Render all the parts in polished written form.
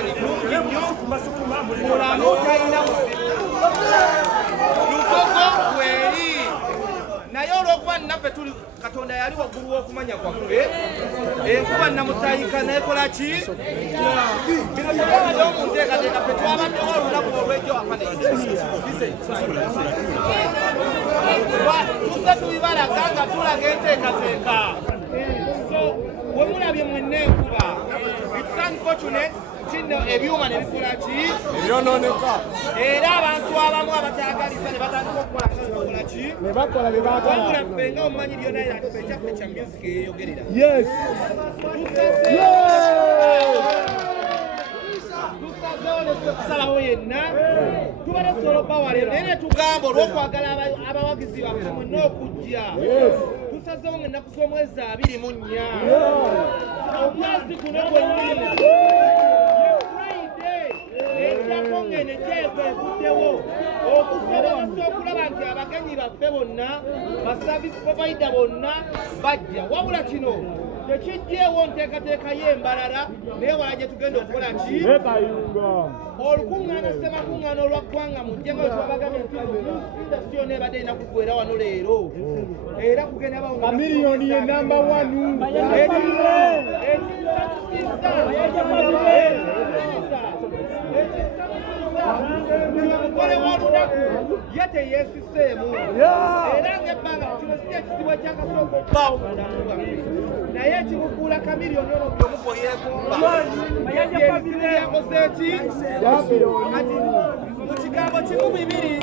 information nnyo mulamu talina lugogo weri naye olw'okuba naffe tuli katonda yali waggulu w'okumanya kwaffe enkuba namutayika nekola ki bino tebabadde omunteekateeka ffe twabaddewo olunaku olw'ejjo tuze tubibalaga nga tulaga enteekateeka so wemulabye mwenna enkuba it's unfortunate kino ebyuma ne bikola ki ebyonooneka era abantu abamu abataagaliza ne batandika okukola ki ne bakola bye baagala wabula ffe nga omumanyi lyonayira ffe ekyaffe kya music yeeyogerera tusazewo nekusalawo yenna tubale solo bawale naye ne tugamba olw'okwagala abawagizi baffe mwenna okujja tusazewo ng'ennaku z'omwezi 24 omwezi guno gwennyini enjako ng'eno egyeko evuddewo okusobozesa okulaba nti abagenyi baffe bonna baservice provider bonna bajja wabula kino tekijjeewo nteekateeka y'embalala naye wala gye tugenda okukola ki olukuŋŋaana semakuŋŋaana olwaggwanga mu jjenga wetwabagambye nti indasitri yonna ebadde erina kuggwera wano leero era kugenda miliyoni ye namba 1 omugole w'olunaku ye teyeesiseemu era ng'ebbanga kino si ekizibu ekyakasooka okubbaawo mu bulamu bwaffe naye ekibukuula kamiliyoni ono buli omugo yeegomba ebizibu yakoze ki ati mu kigambo kimu bibiri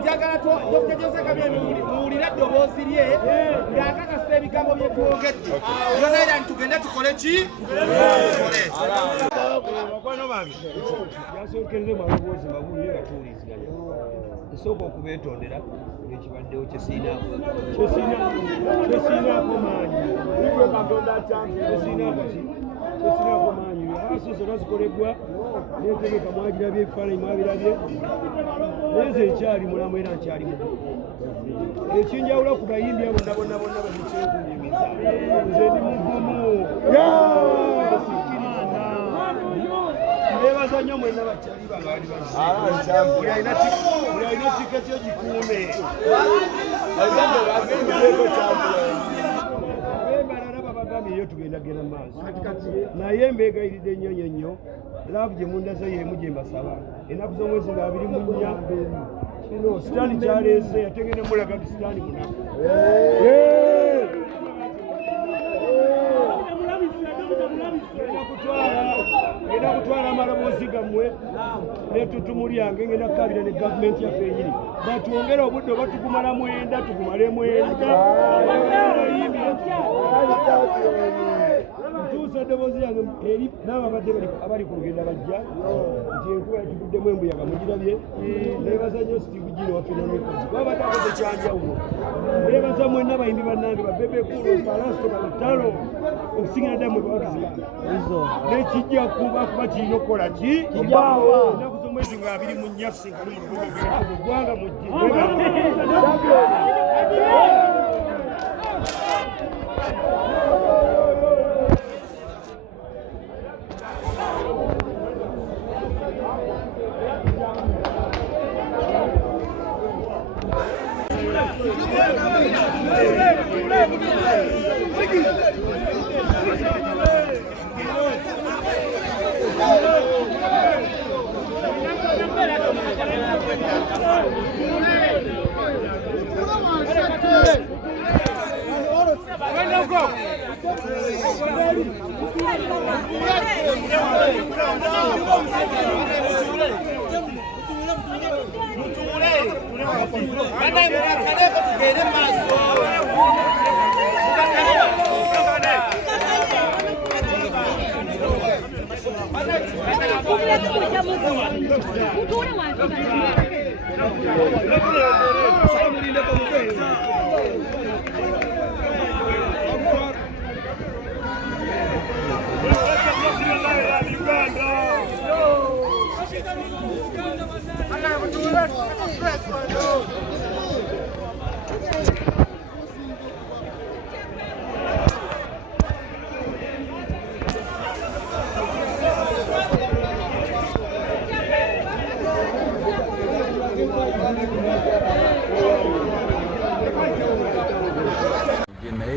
njagala Dr. Jose Kabye muwulire eddoboozi lye ng'akakasa ebigambo bye twogedde byonna era nitugende tukole ki bakwano bange byasokereze mwababuuzi babuulire batuuliziganya nsooka okubeetondera ekibaddewo kyesiinaako maanyi kyesiinaako maanyi abasozi bazikolebwa netegeka mwagirabye ebifaananyi mwabirabye naye nze nkyali mulamu era nkyali mugu ekinjawula ku bayimbi abo bonna babikyekunyumiza nze ndi muvumu nebaza nnyo mwenna bakyali bangali buli alina tiketi ogikuume abebalala babagambye eyo tugendagenda mu maaso naye mbeegayiridde ennyo laavu gye mundaze yeemu gye mbasaba ennaku z'omwezi nga 24 kino sitaani kyaleese yategende mulaga nti sitaani munaku ngenda kutwala amaloboozi gammwe n'ettutumu lyange ngenda kukabira ne gavumenti yaffe enyini batwongere obudde oba tugumala 9 tugumale 9 ntuusa eddoboozi lyange eri n'ababadde abali ku lugendo bajja nti enkuba yatuguddemu embuyaga mugirabye neebaza nnyo Steve Gino waffe namikozi babadde akoze ekyanjawulo neebaza mwenna bayimbi bannange babebekulu palaso balutalo okusingira ddala mwe bawagizi bange nekijja kuba kirina okukola ki ennaku z'omwezi nga 24 sinkali mu ggwanga mujje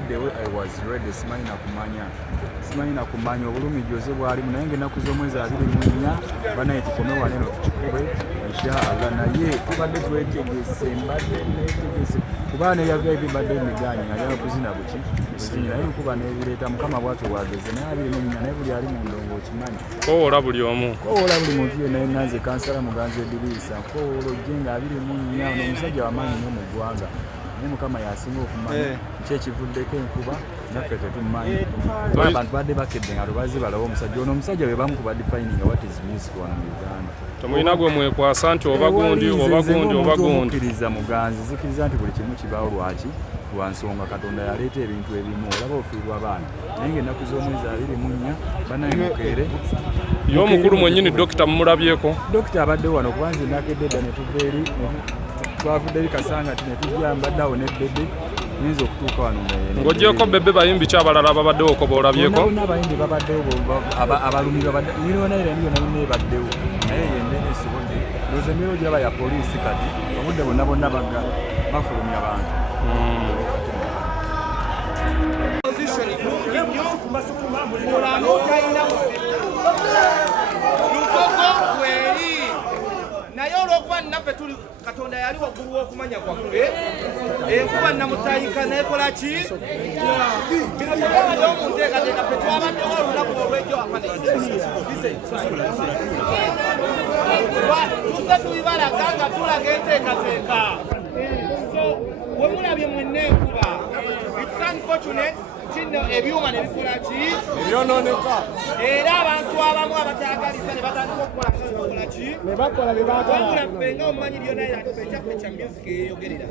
the way I was ready simanyi na kumanya obulumi Jose bwalimu naye ng'ennaku z'omwezi 24 banaye tukome waneno tukikube inshallah naye tubadde twetegese mbadde neetegese kuba ne yavya ebibadde emiganya yali kuzina buki naye kuba n'ebireeta mukama bwatyo bwageze naye 24 naye buli ali mu ndongo okimanyi kowola buli omu kowola buli muntu yenna nanze kansala muganzi Edrisa kowola ojjenga 24 ono omusajja wamaanyi nnyo mu ggwanga naye mukama yasinga okumanya ki ekivuddeko enkuba naffe tetumanyi abantu badde bakedde nga lwebazi balawo omusajja ono omusajja bwe bamukuba defining what is music wano mu Uganda temulina gwe mwekwasa nti oba gundi mukkiriza muganzi zikiriza nti buli kimu kibaawo lwaki lwa nsonga Katonda yaleeta ebintu ebimu olaba ofiirwa abaana naye ng'ennaku z'omwezi 24 banaye mukeere ye omukulu mwennyini dokita mumulabyeko dokita abaddewo wano kuba nze nakedde edda ne tuva eri twavudde eri Kasangati ne tujja mbaddeawo ne Bebe nyinza okutuuka wano ng'oggyeko Bebe bayimbi ki abalala babaddewo ko boolabyeko bonna abayimbi babaddewo abalumi nirionaire niyona ebaddewo naye yendene esobodde loza emiro gyaba ya poliisi kati obudde bonna bafulumya abantu naye olw'okuba naffe tuli Katonda yali waggulu w'okumanya kwaffe enkuba namutayika nekola ki bino byabadde omunteekateeka ffe twabaddewo olunaku olw'ejjo tuse tubibalaga nga tulaga enteekateeka so wemulabye mwenna enkuba it's unfortunate kino ebyuma ne bikola ki ebyononeka era abantu abamu abatayagaliza ne batandika okukola ki ne bakola bye baagala ffe nga omumanyi byonna era ffe ekyaffe kya music eyogerera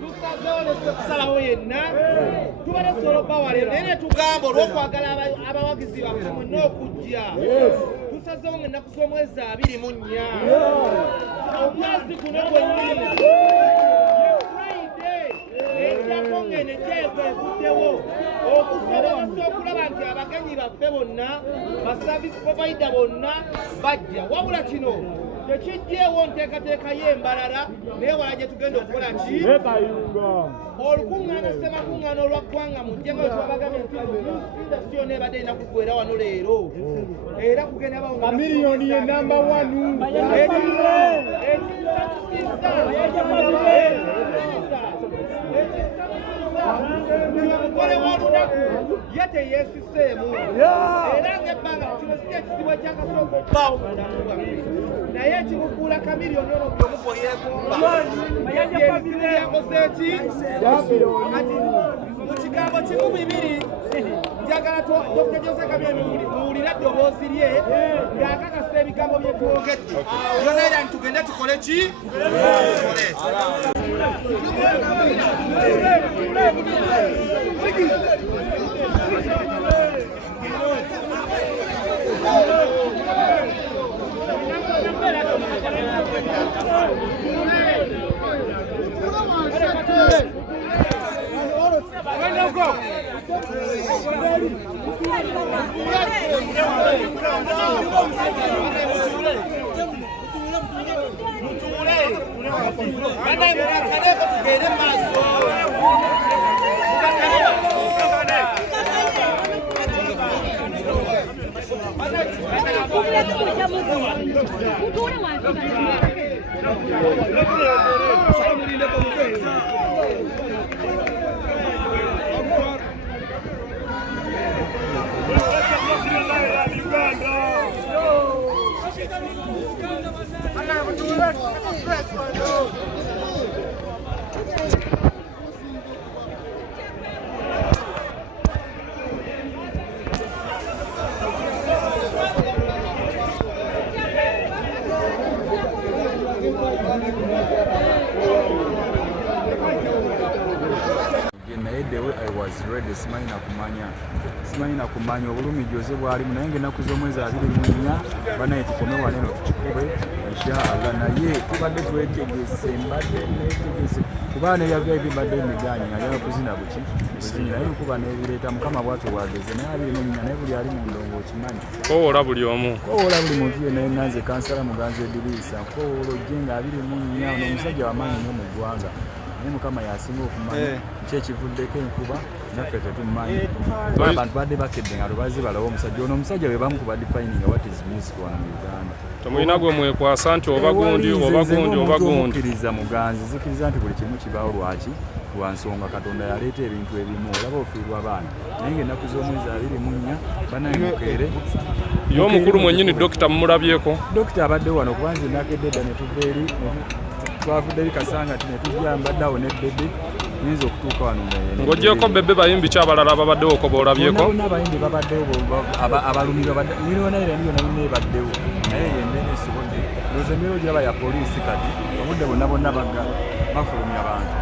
tusazewo yenna tubalese olw'obbawale naye ne tugamba olw'okwagala abawagizi baffe mwenna okujja tusazewo ng'ennaku z'omwezi 24 omwezi guno gwennyini enjako ng'enejjeeko evuddewo okusobozesa okulaba nti abagenyi baffe bonna basavisi provider bonna bajja wabula kino tekijjeewo nteekateeka y'embalala naye wala gye tugenda okukola ki olukuŋŋaana ssemakuŋŋaana olwaggwanga mu jjenga we twabagambye nti indasitiri yonna ebadde erina kuggwera wano leero era kugenda miliyoni ye namba 1 omugole w'olunaku ye teyeesiseemu era ng'ebbanga kino si ekizibu ekyakasooka obbaawo mu bulamu bwaffe naye ekimukuula kamiriyoni ono buli omu bwe yeegomba ebizibu byakoze ki mu kigambo kimu bibiri njagala Dr. Jose Kamya muwulira eddoboozi lye ng'akakasa ebigambo bye twogedde byonna era nitugende tukole ki simanyi nakumanya obulumi Jose bwalimu naye ng'ennaku z'omwezi 24 banaye tukome wano eno tukikube inshallah naye tubadde twetegese mbadde neetegese kuba ne yavya ebibadde emiganyi nga yaba kuzina buki buzinyi naye kuba nebireeta mukama bwatyo bwageze naye 24 naye buli ali mu ndongo okimanyi kowola buli omu kowola buli muntu yenna nanze kansala muganzi Edrisa kowola ojje nga 24 ono omusajja wamaanyi nnyo mu ggwanga naye mukama yasinga okumanya ki ekivuddeko enkuba naffe tetumanyi abantu badde bakedde nga lwebazi balawo omusajja ono omusajja we bamukuba defining what is music wano mu Uganda temulina gwe mwekwasa nti oba gundi mukkiriza muganzi zikiriza nti buli kimu kibaawo lwaki lwa nsonga Katonda yaleeta ebintu ebimu olaba ofiirwa baana naye ng'ennaku z'omwezi 24 banaye mukeere ye omukulu mwennyini dokita mumulabyeko dokita abadde wano kuba nze nakedde dda ne tuva eri twavudde eri Kasangati ne tujja mbadde awo ne bebe nyinza okutuuka wano ng'ogyeko bebe bayimbi ki abalala ababaddewo ko boolabyeko bonna abayimbi babaddewo abalumi miliyona ebaddewo naye yembene esibodde loza embeera ogiraba ya poliisi kati obudde bonna bafulumya abantu